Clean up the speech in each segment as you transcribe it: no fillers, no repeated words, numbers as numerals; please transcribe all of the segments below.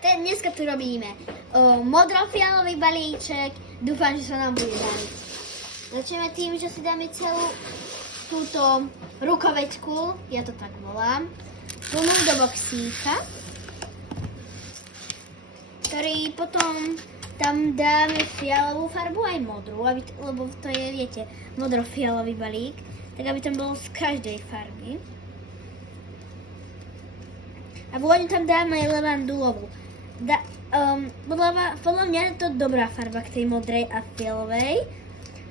dneska tu robíme modrofialový balíček. Dúfam, že sa nám bude dariť. Začneme tým, že si dáme celú túto rukavičku, ja to tak volám, plnú do boxíka, ktorý potom tam dáme fialovú farbu aj modrú, lebo to je, viete, modrofialový balík, tak aby tam bolo z každej farby. A vôňu tam dáme aj levandulovú. Podľa mňa je to dobrá farba k tej modrej a fialovej,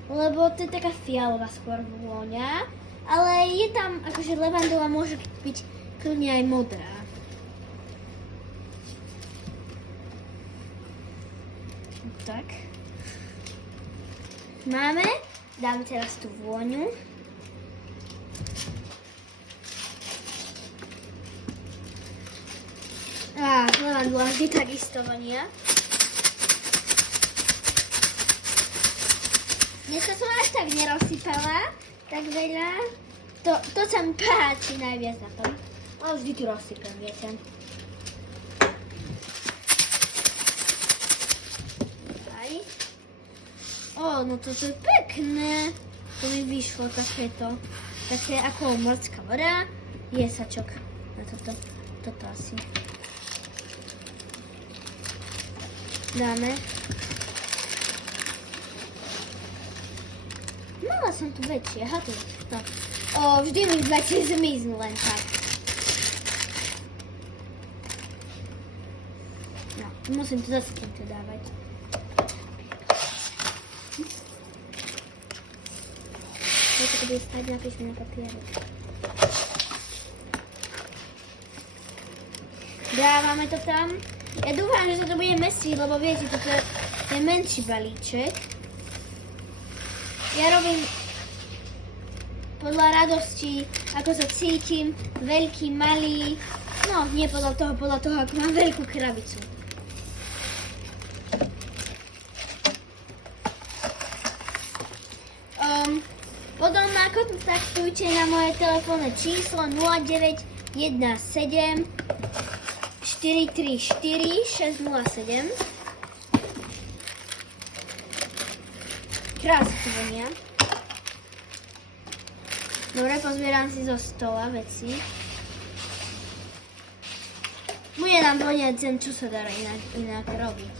lebo to je taká fialová skôr vôňa, ale je tam, akože levandula môže byť kľudne aj modrá. Tak. Máme, dáme teraz tú vôňu. Levandula vždy takisto vonia. Dneska som až tak nerozsypala, tak veľa. To sa mi páči najviac na tom. Ale vždy tu rozsypem, viete. Aj. No toto je pekné. To mi vyšlo takéto. Také ako morská voda. Jesačok na toto asi. Dáme. Mala som tu väčšie, aha, tu. Vždy mi väčšie zmiznú len tak. No, musím to zase týmto dávať. Keď to bude stať, napíšem na papieru. Dávame to tam. Ja dúfam, že to bude mäsí, lebo viete, toto je menší balíček. Ja robím podľa radosti, ako sa cítim, veľký, malý, no nie podľa toho, ako mám veľkú krabicu. Potom kontaktujte na moje telefónne číslo 0917 434 607. Krásne to vonia. Dobre, pozbieram si zo stola veci. Bude nám voniať zem, čo sa dá inak robiť.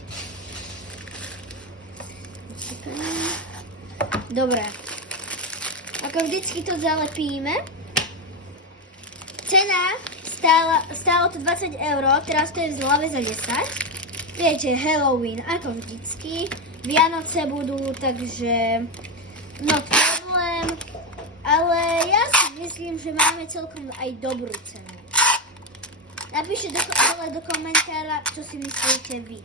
Dobre. Ako vždycky to zalepíme. Cena stálo to 20 €, teraz to je v zlave za 10. Viete, Halloween, ako vždycky. Vianoce budú, takže no problém. Ale ja si myslím, že máme celkom aj dobrú cenu. Napíšte dole do komentára, čo si myslíte vy.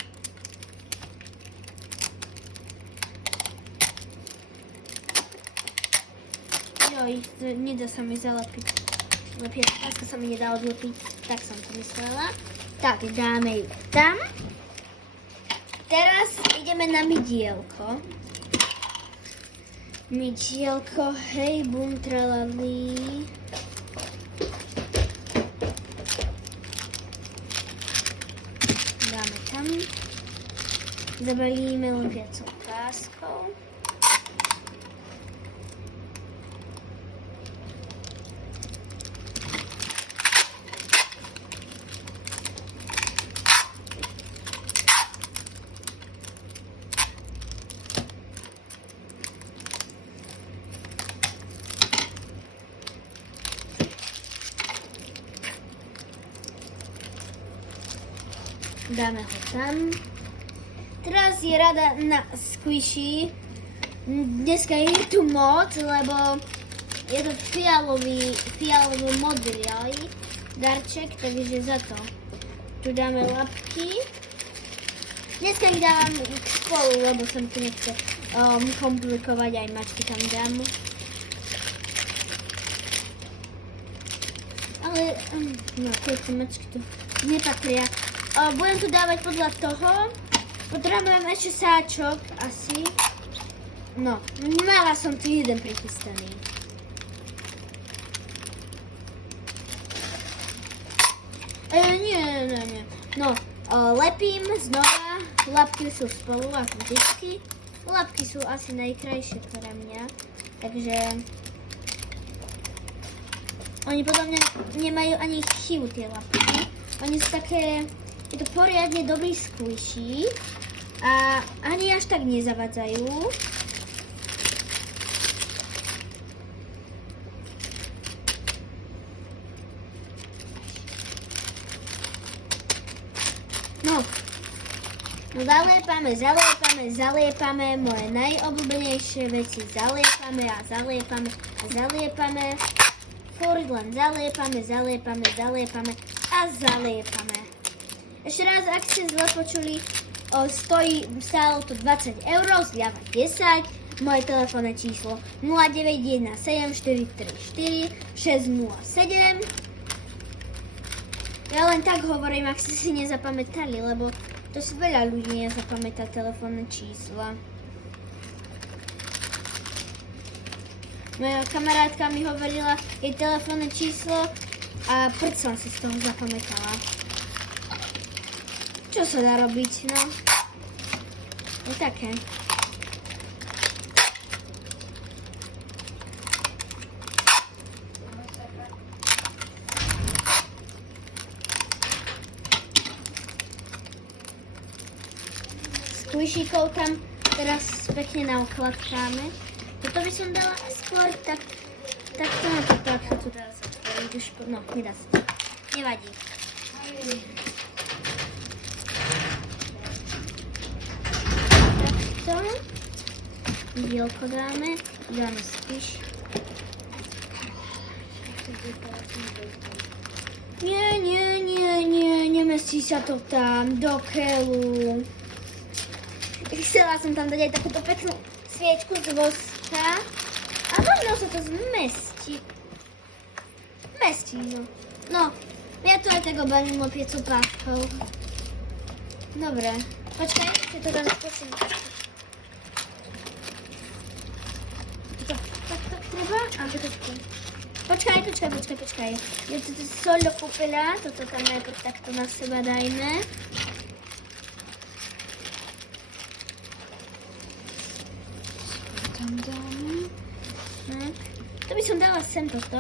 Joj, nedá sa mi zalepiť. Lepiačka sa mi nedá odlepiť, tak som to myslela. Tak, dáme ju tam. Teraz ideme na mydielko. Mydielko, hej, bum, tralali. Dáme tam. Zabalíme lepiacou páskou. Dáme ho tam. Teraz je rada na squishy. Dneska je tu moc, lebo je to fialový-modrý darček, takže za to. Tu dáme labky. Dneska ich dávam spolu, lebo som tu nechce komplikovať, aj mačky tam dám. Ale, no, tieto mačky tu nepatria. Budem tu dávať podľa toho. Potrebujem ešte sáčok asi. No, mala som tu jeden prichystaný. Nie. No, Lepím znova, labky sú spolu ako vždycky. Labky sú asi najkrajšie pre mňa, takže oni podľa mňa nemajú ani chybu tie labky. Oni sú také, je to poriadne dobrý squishy a ani až tak nezavadzajú. No zaliepame moje najobľúbenejšie veci. Zaliepame a zaliepame a zaliepame. Furt len zaliepame a zaliepame. Ešte raz, ak ste zle počuli, stálo to 20 €, zľava 10. Moje telefónne číslo 0917 434 607. Ja len tak hovorím, ak ste si nezapamätali, lebo to si veľa ľudí nezapamätá telefónne čísla. Moja kamarátka mi hovorila jej telefónne číslo a prd som si z toho zapamätala. Čo sa dá robiť, no? Je také. Squishíkov tam teraz pekne naokladkáme. Toto by som dala skôr takto na to, takto tu dá sa otvoriť už, no, nedá sa to. Nevadí. Takto. Dielko dáme squish. Nie, nemestí sa to tam, do keľu. Chcela som tam dať aj takúto peknú sviečku z voska a možno sa to zmestí. No. No, ja tu aj tak obalím opiecu páchou. Dobre, počkaj, keď to tam skúsim. Tak treba? A počkaj. Ja tu soľ dokúpila, toto tam najprv takto na seba dajme. Tam dáme. Tak. To by som dala sem toto.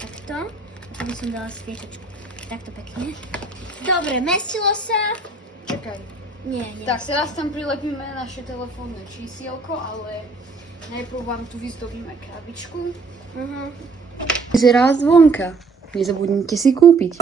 Takto. A to by som dala sviečočku. Takto pekne. Dobre, mestilo sa. Čakaj. Nie. Tak teraz tam prilepíme naše telefónne čísielko, ale najprv vám tu vyzdobíme krabičku. Uh-huh. Vyzerá zvonka. Nezabudnite si kúpiť.